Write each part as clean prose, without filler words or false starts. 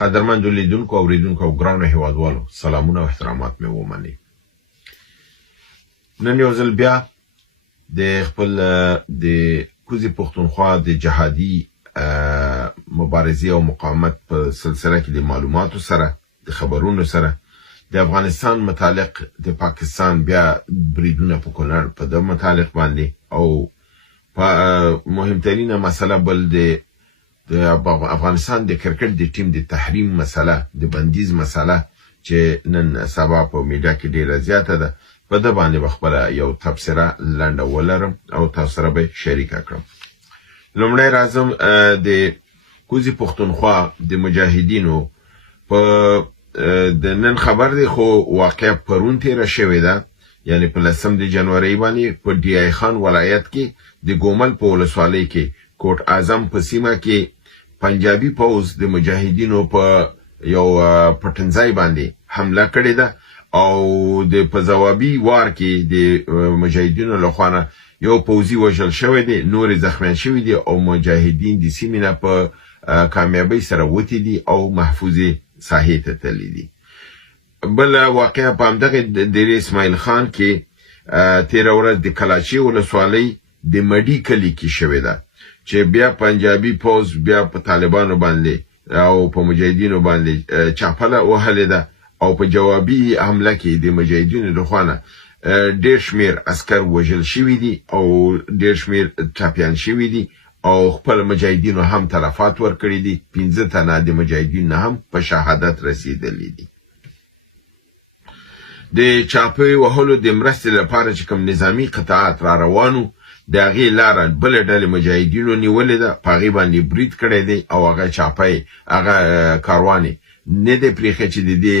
قدرمنو لیدونکو او اوریدونکو او ګرانو هیوادوالو سلامونه او احترامات مې ومنئ. نن یو ځل بیا د خپل د کوزي پښتونخوا د جهادي مبارزې او مقاومت په سلسله کې د معلوماتو سره د خبرونو سره د افغانستان متعلق د پاکستان بیا بریدونه په کونړ په د متعلق باندې او په مهمترینه مسله بل د افغانستان د کرکټ د ټیم د تحریم مسله د بندیز مسله چې نن سبا په میډیا کې ډیره زیاته ده په د باندې خپل یو تبصره لنډه ولرم او تاسو سره به شریک کړم. لومړی راځم د کوزي پښتونخوا د مجاهدینو په د نن خبر دی خو واقع پرون تیر شوې ده، یعنی په 10 جنوري باندې په ډی ای خان ولایت کې د ګومل په ولسوالۍ کې کوټ اعظم په سیمه کې پنجابي پوز د مجاهدینو په یو پټنځای باندې حمله کړې ده او د پزوابي وار کې د مجاهدینو لخوا یو پوزي وژل شوی دی، نور زخمیان شوی دي او مجاهدین د سیمه په کامیابی سره وتی دي او محفوظه ساحې ته تللی دي. بل واقعا په همدغه د اسماعیل خان کې تیر ورځ د کلاچي ولسوالۍ د مډي کلی کې شوې ده چې بیا پنجابي پوز بیا په طالبانو باندې او په مجاهدینو باندې چاپله وهلې ده او په جوابي حمله کې د مجاهدینو لخوا ډېر شمیر عسكر وژل شوي دي او ډېر شمیر ټاپیان شوي دي او خپل مجاهدینو هم تلفات ورکړي دي. 15 تنه د مجاهدینو هم په شهادت رسیدلي دي. د چاپي وهلو د مرستې لپاره چې کوم نظامی قطاعات را روانو د هغې لاره بله ډلې مجاهدینو نیولې ده، په هغې باندې برید کړی دی او هغه چاپی هغه کاروانې نه دی پرېښی چې د دې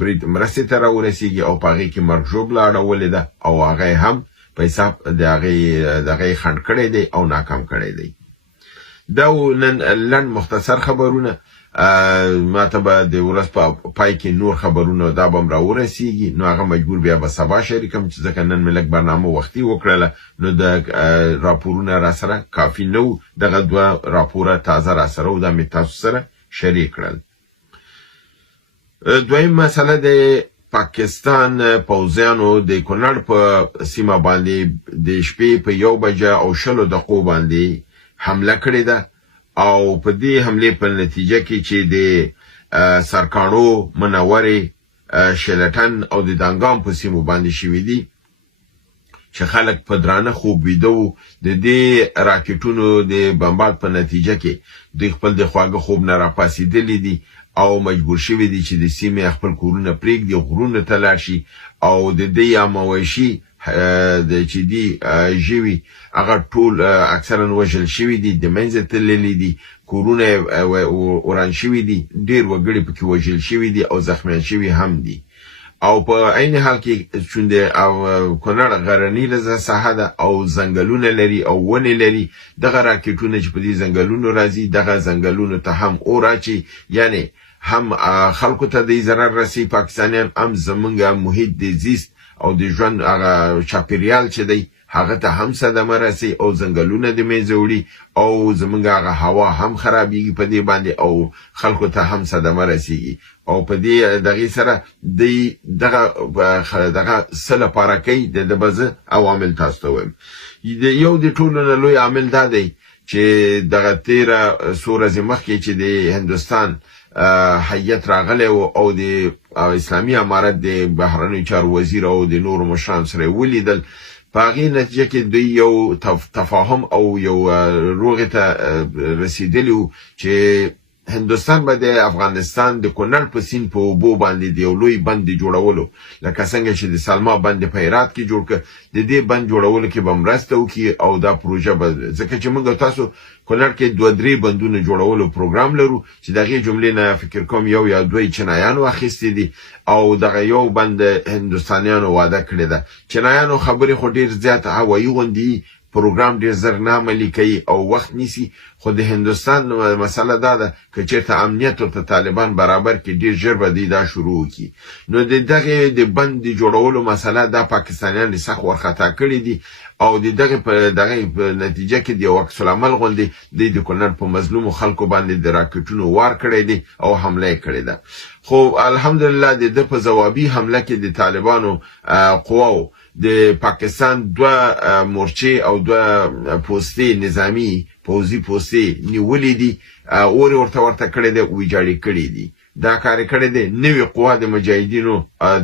برید مرستې ته راورسېږي او په هغې کې مرګ ژوبله اړولې ده او هغه هم په حساب د هغې خنډ کړی دی او ناکام کړی دی. دا نن لنډ مختصر خبرونه، ماته به د ورځ په پای کې نور خبرونه دا به م راورسېږي، نو هغه مجبور بیا به سبا شریکم چې ځکه نن مې لږ برنامه وختي وکړله نو د راپورونه را سره کافي نه و. دغه 2 راپوره تازه را سره و دا مې تاسو سره شریک کړل. دویم مسله د پاکستان پوځیانو د کونړ په سیمه باندې د شپې په 1 بجه او 20 دقیقو باندې حمله کړې ده او په دې حمله په نتیجه کې چې د سرکاڼو، منورې، شلټن او د دانګام په سیمو باندې شوي دي چې خلک په درانه خوب ویده وو. د دې راکټونو د بمبارد په نتیجه کې دوی خپل د خواږه خوب نه راپاڅېدلي دي او مجبور شوي دي چې د سیمې خپل کورونه پرېږدي، غرونو ته لاړ شي او د دې یا مواشي چې دي ژوي هغه ټول اکثرا وژل شوي دي، د منځه تللي دي، کورونه وران شوي دي، ډېر وګړي پکې وژل شوي دي او زخمیان شوي هم دي. او په عین حال کې چون د کونړ غرنیزه ساحه ده او ځنګلونه لري او ونې لري، دغه راکټونه چې په دې ځنګلونو راځي دغه ځنګلونو ته هم اور اچي، یعنی هم خلکو ته د ضرر رسي، پاکستانیان هم زمونږ محیط د زیست او د ژوند هغه چاپیریال چې دی هغه ته هم صدمه رسي او ځنګلونه د منځه وړي او زمونږ هغه هوا هم خرابېږي په دې باندې او خلکو ته هم صدمه رسیږي او په دې دغې سره دغه څه لپاره کوي د بزه عوامل تاسو ته وایم. یو د ټولو نه لوی عامل دا دی چې دغه 13 ورځې مخکې چې د هندوستان هیئت راغلی او د اسلامي امارت د بهرنیو چارو وزیر او د نورو مشرانو سره ولیدل، په هغې نتیجه کې دوی یو تفاهم او یو روغې ته رسیدلی و چې هندوستان به د افغانستان د کونړ په سیند په اوبو باندې د یو لوی بند د جوړولو لکه څنګه چې د سلما بند په هرات کې جوړ کړ، د دې بند جوړولو کې به مرسته وکړي او دا پروژه به ځکه چې موږ تاسو کونړ کې 2-3 بندونه جوړولو پروګرام لرو چې دغې جملې نه فکر کوم 1 یا 2 چینایانو اخیستې دي او دغه یو بند هندوستانیانو واده کړې ده. چینایانو خبرې خو ډېر زیات هوایي غوندي پروګرام ډېر زر نه عملي کوي او وخت نیسي، خو د هندوستان مسله دا ده که چېرته امنیت ورته طالبان برابر کړي ډېر ژر به دوی دا شروع وکړي. نو د دغې د بند د جوړولو مسله دا پاکستانیان سخت ورخطا کړي دي او دغه نتیجه کې د یو عکس العمل غونډې د کونړ په مظلوم خلکو باندې د راکټونو وار کړی دی او حمله کړې ده. خو الحمدلله د په جوابي حمله کې د طالبانو قواو د پاکستان دوه مورچې او دوه پوستې نظامی پوزي پوستې نیولې دي اور ورته کړی دی ویجاړې کړې دي. دا کار کړی دی نوې قوا د مجاهدینو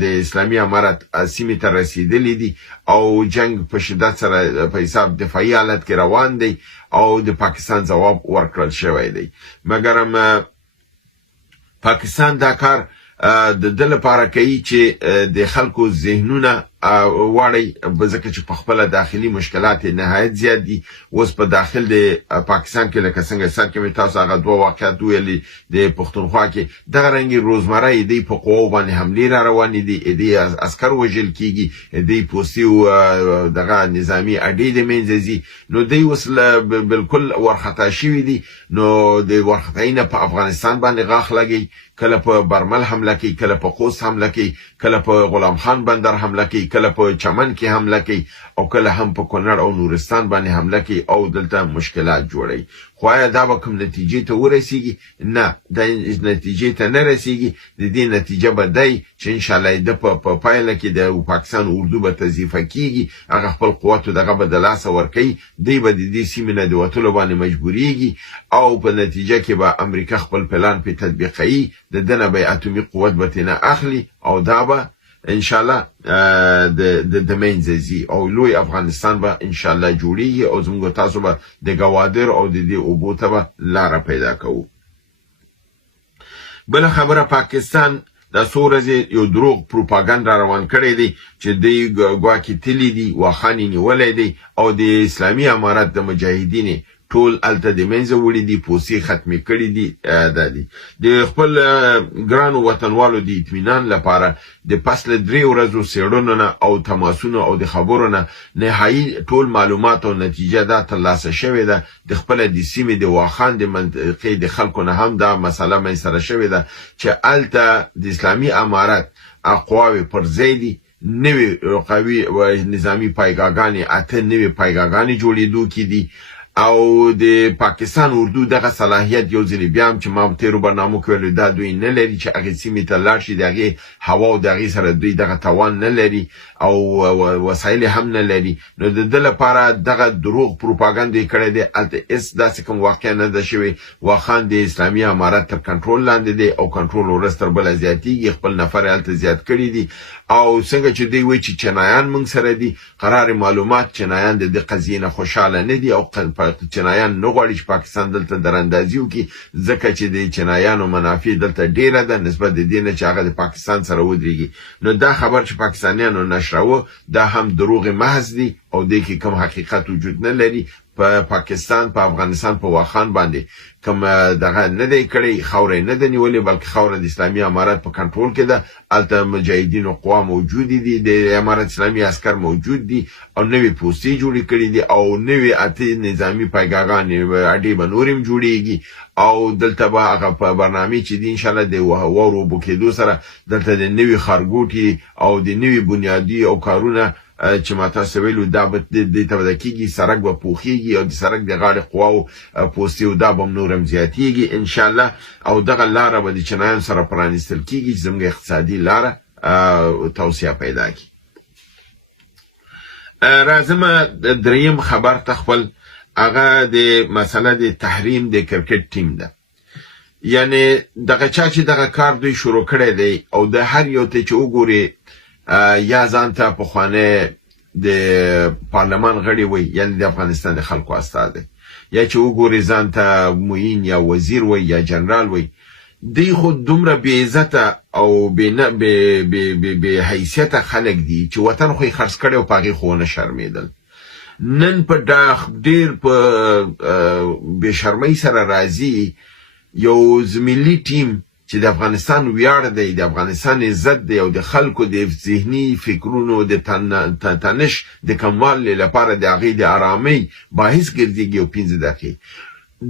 د اسلامي امارت سیمې ته رسیدلې دي او جنگ په شدت سره په حساب دفاعي حالت کې روان دی او د پاکستان جواب ورکړل شوی دی. مګر پاکستان دا کار د دل لپاره کوي چې د خلکو ذهنونه واړی ځکه چې په خپل داخلي مشکلات نهایت زیات دي. اوس په داخل د پاکستان کې لکه څنګه سر کې تاسو هغه دوه واقعات ویلي د پښتونخوا کې دغه رنګي روزمره دی په قوو باندې حملې را روانې دي، دی عسكر وژل کیږي، دی پوستي او دغه نظامی اډې د منځي. نو دی وسله بالکل ورخطا شوی دي. نو د ورخطاینه په افغانستان باندې غاخ لګي، کله په برمل حمله کوي، کله په خوست حمله کوي، کله په غلام خان بندر حمله کوي، کله په چمن کې حمله کوي او کله هم په کونړ او نورستان باندې حمله کوي او دلته مشکلات جوړي. خو آیا دا به کوم نتیجې ته ورسیږي؟ نه، د نتیجې ته نه رسیږي. د دې نتیجه به دی چې ان شاء الله د په پایله کې د پاکستان اردو به تضعیفه کیږي، هغه خپل قوت دغه به د لاسه ورکوي، دی به د دې سیمې نه د وتلو باندې مجبوریږي او په نتیجه کې به امریکا خپل پلان په تطبیقوي، د دنه به اتومي قوت به تنه اخلي او دا به ان شاء الله د منځي او لوی افغانستان به ان شاء الله جوړیږي او زموږ تاسو به د گوادر او د دې اوبو ته به لار پیدا کوو. بل خبره پاکستان د سورزه یو دروغ پروپاګاندا روان کړی دی چې دی ګواکې تلی دی واخانی نیولې دی او د اسلامي امارت د مجاهدین ټول الته د منځه وړي دي، پوسي ختمې کړي دي. دا دي د خپل ګرانو وطنوالو د اطمینان لپاره د فصل 3 ورځو سیړونو او تماسونو او د خبرونو نهایي ټول معلومات او نتیجه دا ترلاسه شوې ده. د خپل د سیمې د واخان د منطقې د خلکو نه هم دا مسله مې سره شوې ده چې الته د اسلامي امارت اقواوي پر زیدي نوې قوي و نظامی پایګاګانې اته نوې پایګاګانې جوړېدو کې دي او د پاکستان اردو دغه صلاحیت یو ځل بیا هم چې ما تیرو برنامو کې ویل دا دوی نه لري چې هغه سیمې ته لاړ شي، دغه هوا او دغه سره دوی دغه توان نه لري او وسایل هم نه لري. نو د دې لپاره دغه دروغ پروپاګاندا کړي دي. الته اس داسې کوم واقع نه ده شوی. واخان د اسلامي امارت تر کنټرول لاندې دی او کنټرول ورستر بل زیاتیږي، خپل نفر الته زیات کړي دي او څنګه چې دی وی چې چنایان موږ سره دي، قرار معلومات چنایان د قضیې نه خوشاله نه دي او چنایان نه غواړي چې پاکستان دلته دراندازي وکړي ځکه چې د چنایانو منافع دلته ډیره ده نسبت د دې نه چې هغه د پاکستان سره ودرېږي. نو دا خبر چې پاکستانیانو نشروه دا هم دروغ محض دي او د کې کوم حقیقت وجود نه لري. په پاکستان په افغانستان په واخان باندې کوم دغه نه دی کړی، خاورې نه دی نیولې بلکې خاور د اسلامي امارت په کنټرول کې ده. الته مجاهدین او قوا موجود دي، د امارت اسلامي عسكر موجود دي او نوې پوستې جوړې کړې دي او نوې اته نظامی پایګاګانې اډې به نورم جوړېږي او دلته به هغه په برنامه چې دی ان شاء الله د وورو بوکېدو سره دلته د نوې خارګوټي او د نوې بنیادی او کارونه چې ما تاسو ویلو دا به د تبدکیږي، سرک به پوخیږي او د سرک د غاړې قواو پوستې او دا به نورم زیاتیږي ان شاء الله او دغه لاره به د چنایان سره پرانیستل کیږي چې زموږ اقتصادي لاره توسعه پیدا کړي. راځم دریم خبر تخپل هغه د مسله د تحریم د کرکټ ټیم ده. یعنی دغه چا چې دغه کار دوی شروع کړی دی او د هر یو ته چې وګوري یا ځانته په خوانه د پارلمان غړي وي، یعنی د افغانستان د خلکو استاد یا چې وګوري ځانته موین یا وزیر وي یا جنرال وي، دی خود دومره بی عزت او بی حیثیت خلک دي چې وطن خو خرڅ کړي او پاغي خو نه شرمېدل. نن په ډیر په بے شرمۍ سره راځي یو زميلي ټیم چې د افغانستان ویاړ دی، د افغانستان عزت دی او د خلکو د ذهني فکرونو د تنش د کمال لپاره د هغې د آرامۍ باعث ګرځېږي او 15 دقیقې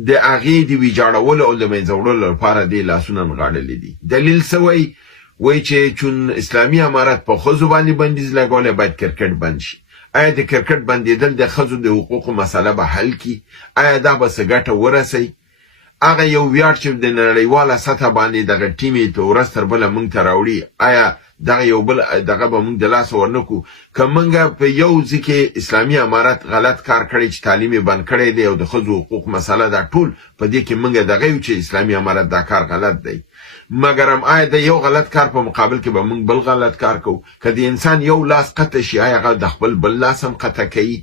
د هغې د ویجاړولو او د منځه وړلو لپاره دې لاسونه نغاړلي دي. دلیل څه وایي چې چون اسلامي امارت په ښځو باندې بندیز لګولی باید کرکټ بند شي. آیا د کرکټ بندیدل د ښځو د حقوقو مسله به حل کی؟ آیا دا به څه ګټه ورسوي؟ هغه یو ویاړ چې د نړیواله سطحه باندې دغه ټیمې ته ورځ تر بله موږ ته راوړي، آیا دغه یو بل دغه به موږ د لاسه ورنکړو؟ که موږ په یو ځای کې اسلامي امارت غلط کار کړی چې تعلیم یې بند کړی دی او د ښځو حقوق مسله دا ټول په دې کې موږ دغه یو چې اسلامي امارت دا کار غلط دی، مګرم آیا د یو غلط کار په مقابل کې به موږ بل غلط کار کوو؟ که د انسان یو لاس قطع شي آیا هغه د خپل بل لاس هم قطع کوي؟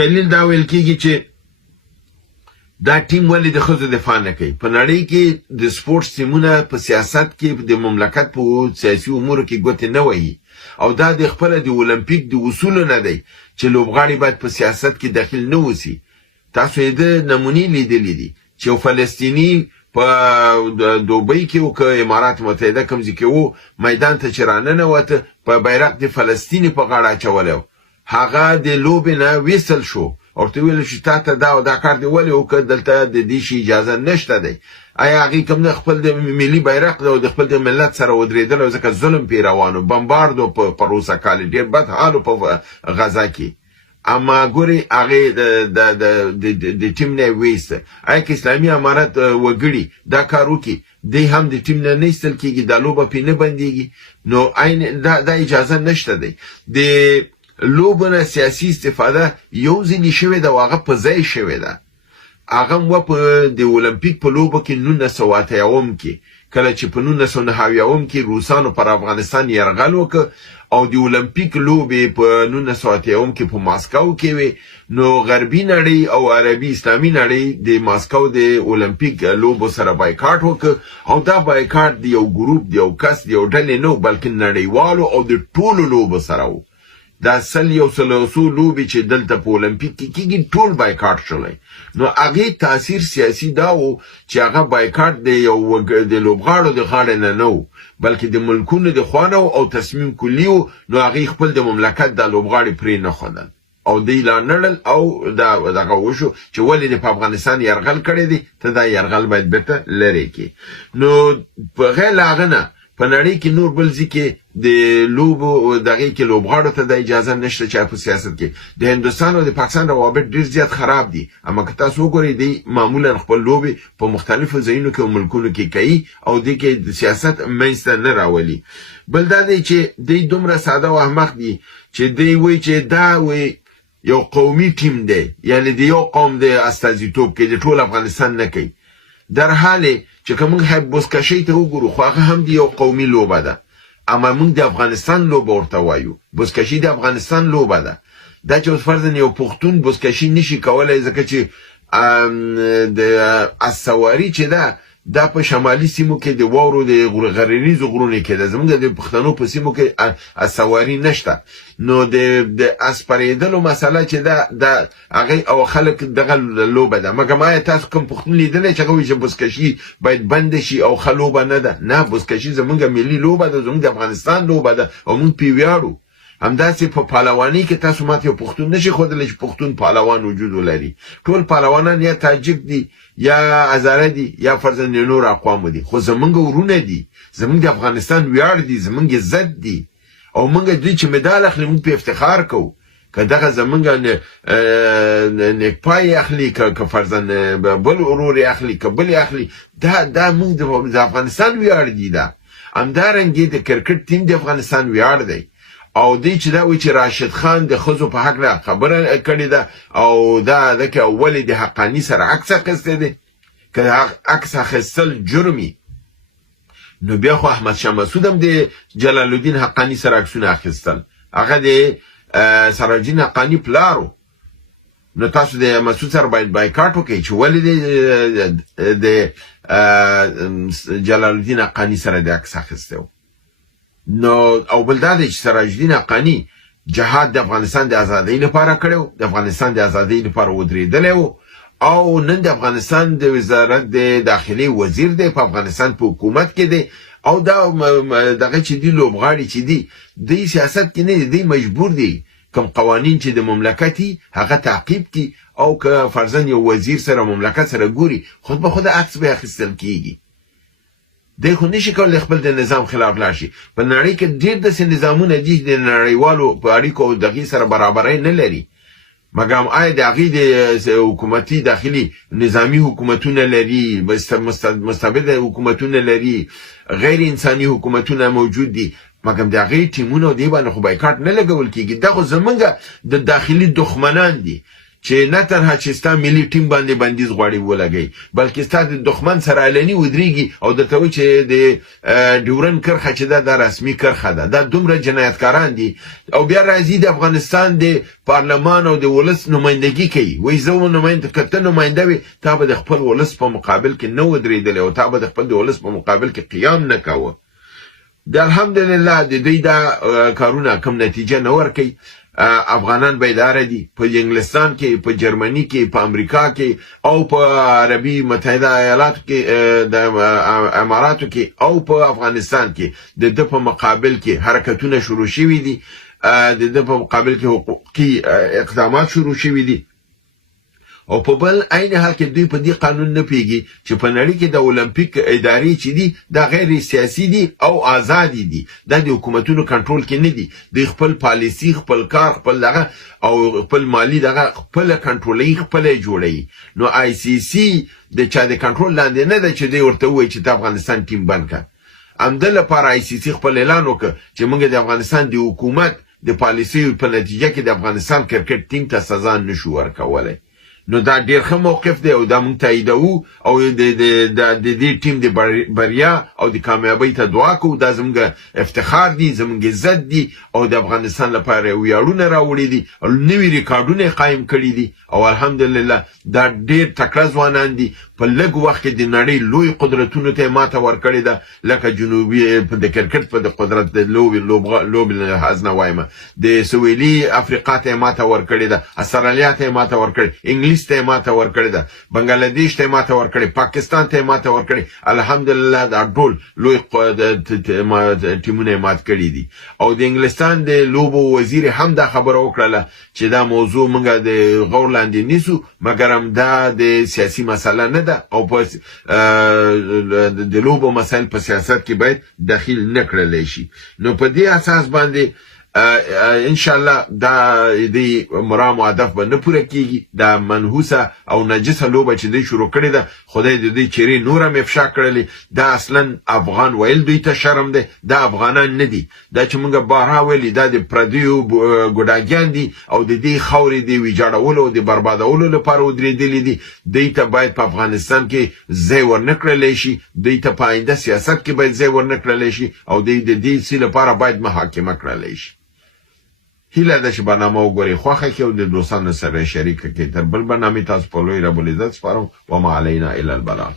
دلیل دا ویل کېږي چې دا ټیم ولې د ښځو دفاع نه کوي؟ په نړۍ کې د سپورټس ټیمونه په سیاست کې د مملکت په سیاسي امورو کې ګوتې نه وهي، او دا د خپله د اولمپیک د اصولو نه دی چې لوبغاړي باید په سیاست کې دخیل نه وسي. تاسو یې د نمونې لیدلې دي چې یو فلسطیني په دوبۍ کې او که امارات متحده کوم ځای کې و، میدان ته چې راننوته په بیرغ د فلسطین په غاړه اچولی، هغه د لوبې نه ویستل شو او ورته ویل شو تا ته دا او دا کار دی ولې وکړه، دلته د دې شي اجازه نشته دی. آیا هغې کوم د خپل د ملي بیرغ او د خپل د ملت سره ودرېدل او ځکه ظلم پې روانو، بمبارد په پروسه کال ډېر بد حالو په غزا کې، اما ګورې هغې د ټیم نه یې ویسته. آیا که اسلامي امارت وګړي دا کار وکړي دی هم د ټیم نه نه ایستل کېږي، دا لوبه پې نه بندېږي؟ نو دا اجازه نشته دی. د لوبه نه سیاسي استفاده یو ځینې شوې ده او هغه په ځای شوې ده. هغه هم په د اولمپیک په لوبه کې 1988 کې کله چې په 1990 کې روسانو پر افغانستان یرغل وکړ او د اولمپیک لوبې په 1988 کې په ماسکو کې وي، نو غربي نړۍ او عربي اسلامي نړۍ د ماسکو د اولمپیک لوبو سره بایکاټ وکړ، او دا بایکاټ د یو ګروپ د یو کس د یو ډلې نه بلکې نړیوالو او د ټولو لوبو سره و. دا یو سلسو لوبې چې دلته په اولمپیک کې کېږي ټول بایکاټ شولی، نو هغې تاثیر سیاسي دا و چې هغه بایکاټ د یو د لوبغاړو د غاړې نه نه و بلکې د ملکونو د خوا نه او تصمیم کلي و، نو هغې خپل د مملکت دا لوبغاړي پرې نه ښودل او دی لا نړل او دغه وشو چې ولې د په افغانستان یرغل کړی دی، ته دا یرغل باید بیرته لرې کړي. نو په غیر له هغه نه په نړۍ کې نور بل ځای کې د لوبو دغې کې لوبغاړو ته د اجازه نشته چې په سیاست کې. د هندوستان او د پاکستان روابط ډېر زیات خراب دي، اما که تاسو وګورئ دی معمولا خپل لوبې په مختلفو ځایونو کې او ملکونو کې کوي او دې کې د سیاست منځته نه راولي. بل دا دی چې دی دومره ساده او احمق دي چې دی وایي چې دا یو قومي ټیم دی، یعنې د یو قوم د استازیتوب کوي، د ټول افغانستان نه کوي، در حال چې که موږ بزکشۍ ته وګورو خو هغه هم د یو قومي لوبه ده، اما موږ د افغانستان لوبه ورته وایو. بزکشي د افغانستان لوبه ده. دا چې اوس فرضاً یو پښتون بزکشي نشي کولی ځکه چې د اسواري چې ده دا په شمالي سیمو کې د واورو د غرنیزو غرونو کې ده، زموږ د پښتنو په سیمو کې اسواري نشته، نو د اسپرېدلو مسله چې ده هغې او خلک دغه لوبه ده. مګر آیا تاسو کوم پښتون لیدلی چې هغه وایي چې بزکشي باید بنده شي او ښه لوبه نه ده؟ نه، بزکشي زموږ ملي لوبه ده، زموږ د افغانستان لوبه ده او موږ پې ویاړو. همداسې په پهلوانۍ کې تاسو ماته یو پښتون نشي ښودلی چې پښتون پهلوان وجود ولري. ټول پهلوانان یا تاجک دي یا هزاره دي یا فرضاً نور اقوامو دي، خو زمونږ ورونه دي، زمونږ د افغانستان ویاړ دي، زمونږ عزت دي، او مونږ دوی چې مډال اخلي مونږ په افتخار کوو. که دغه زمونږ نیکپای اخلي، که فرضاً بل ورور اخلي، که بل اخلي، دا مونږ د افغانستان ویاړ دي. دا همدارنګې د کرکټ ټیم د افغانستان ویاړ دی. او دی چې دا وایي چې راشد خان د ښځو په هکله خبره کړې ده او دا ځکه ولې د حقاني سره عکس اخیستی دی. که عکس اخیستل جرمي، نو بیا خو احمد شاه مسعود هم د جلال الدین حقاني سره عکسونه اخیستل، هغه د سراج الدین حقاني پلارو. نو تاسو د مسعود سره باید بایکاټ وکړئ چې ولې د جلال الدین حقاني سره د عکس اخیستی و. نو او بل دا دی چې سراج الدین حقاني جهاد د افغانستان د ازادۍ لپاره کړی و، د افغانستان د ازادۍ لپاره ودرېدلی و، او نن د افغانستان د وزارت د داخلي وزیر دی، په افغانستان په حکومت کې دی، او دا دغه چې دی لوبغاړي چې دی سیاست کې نه دی، دی مجبور دی کوم قوانین چې د مملکتي هغه تعقیب کی، او که فرضاً یو وزیر سره مملکت سره ګوري خود به خود عکس به اخیستل کیږي. دی خو نشي کولی خپل د نظام خلاف لاړ شي. په نړۍ کې ډېر داسې نظامونه دي د نړیوالو په اړیکو او دغې سره برابرۍ نه لري، مګر آیا د هغې د حکومتي داخلي نظامي حکومتونه لري، مستبد حکومتونه لري، غیر انساني حکومتونه موجود دي، مګر د هغې ټیمونه دې باندې خو بایکاټ نه لګول کېږي. دا خو زمونږ د داخلي دښمنان دي چې نه تنها چې ستا ملي ټیم باندې بندیز غواړي ولګوي، بلکې ستا د دښمن سره علني ودرېږي او درته وایي چې د ډیورنډ کرښه چې ده دا رسمي کرښه ده. دا دومره جنایتکاران دي او بیا راځي د افغانستان د پارلمان او د ولس نمایندګي کوي. وایي زه که ته نماینده وې تا به د خپل ولس په مقابل کې نه ودرېدلی او تا به د خپل د ولس په مقابل کې قیام نه کوه. د الحمدلله د دوی دا کارونه کم نتیجه نه ورکوي. افغانان بیداره دي په انګلستان کې، په جرمني کې، په امریکا کې او په عربي متحده ایالاتو کې، د اماراتو کې او په افغانستان کې د ده په مقابل کې حرکتونه شروع شوي دي، د ده په مقابل کې حقوقي اقدامات شروع شوي دي. او په بل عین حال کې دوی په دې قانون نه پیږي چې په نړۍ کې د اولمپیک ادارې چې دي دا غیر سیاسي دي او آزادي دي، دا د حکومتونو کنټرول کې نه دي. دوی خپل پالیسی، خپل کار، خپل دغه او خپل مالی دغه خپل کنټرولوي، خپل جوړوي. نو آی سی سی د چا د کنټرول لاندې نه ده چې دوی ورته ووایي چې د افغانستان ټیم بند کړه. همدې لپاره آی سی سی خپل اعلان وکړ چې موږ د افغانستان د حکومت د پالیسیو په نتیجه کې د افغانستان کرکټ ټیم ته سزا نشو ورکولی. نو دا ډیر ښه موقف دی او دا مونږ تاییدوو او د دې ټیم د بریا او د کامیابۍ ته دعا کوو. دا زموږ افتخار دی، زموږ عزت دی او د افغانستان لپاره ویاړونه راوړي دي او نوي ریکارډونه قایم کړي دي او الحمدلله دا ډیر تکړه ځوانان دي. په لږ وخت کې د نړۍ لوی قدرتونو ته ماته ورکړې ده، لکه جنوبي د کرکټ په د قدرت د لوبې لحاظ نه وایم، د سویلي افریقا ته ماته ورکړې ده، استرالیا ته ماته ورکړې، انګلیس ته ماته ورکړې ده، بنګلادیش ته ماته ورکړې، پاکستان ته ماته ورکړې. الحمدلله دا ټول لوی ټیمونه مات کړي دي. او د انګلستان د لوبو وزیر هم دا خبره وکړله چې دا موضوع موږ د غور لاندې نیسو، مګر هم دا د سیاسي مسله نه ده او په د لوبو مسایل په سیاست کې باید داخل نه کړلی شي. نو په دې اساس باندې ان شاء الله دا د مرام او هدف به نه پوره کیږي. دا منحوسه او نجسه لوبه چې دوی شروع کړې ده، خدای د دوی چیرې نور هم افشا کړلې. دا اصلا افغان ویل دوی ته شرم دی، دا افغانان نه دي. دا چې موږ بارها ویلي دا د پردیو ګوډاګیان دي او د دې خاورې د ویجاړولو او د بربادولو لپاره ودرېدلي دي. دوی ته باید په افغانستان کې ځای ورنه کړلی شي، دوی ته په آینده سیاست کې باید ځای ورنه کړلی شي او دوی د دې څه لپاره باید محاکمه کړلی شي. هیله ده چې برنامه وګورئ، خوښه کړئ او د دوستانو سره شریکه کړئ. تر بل برنامې تاسو په لوی رب العزت سپارم. وما علینا الا البلاغ.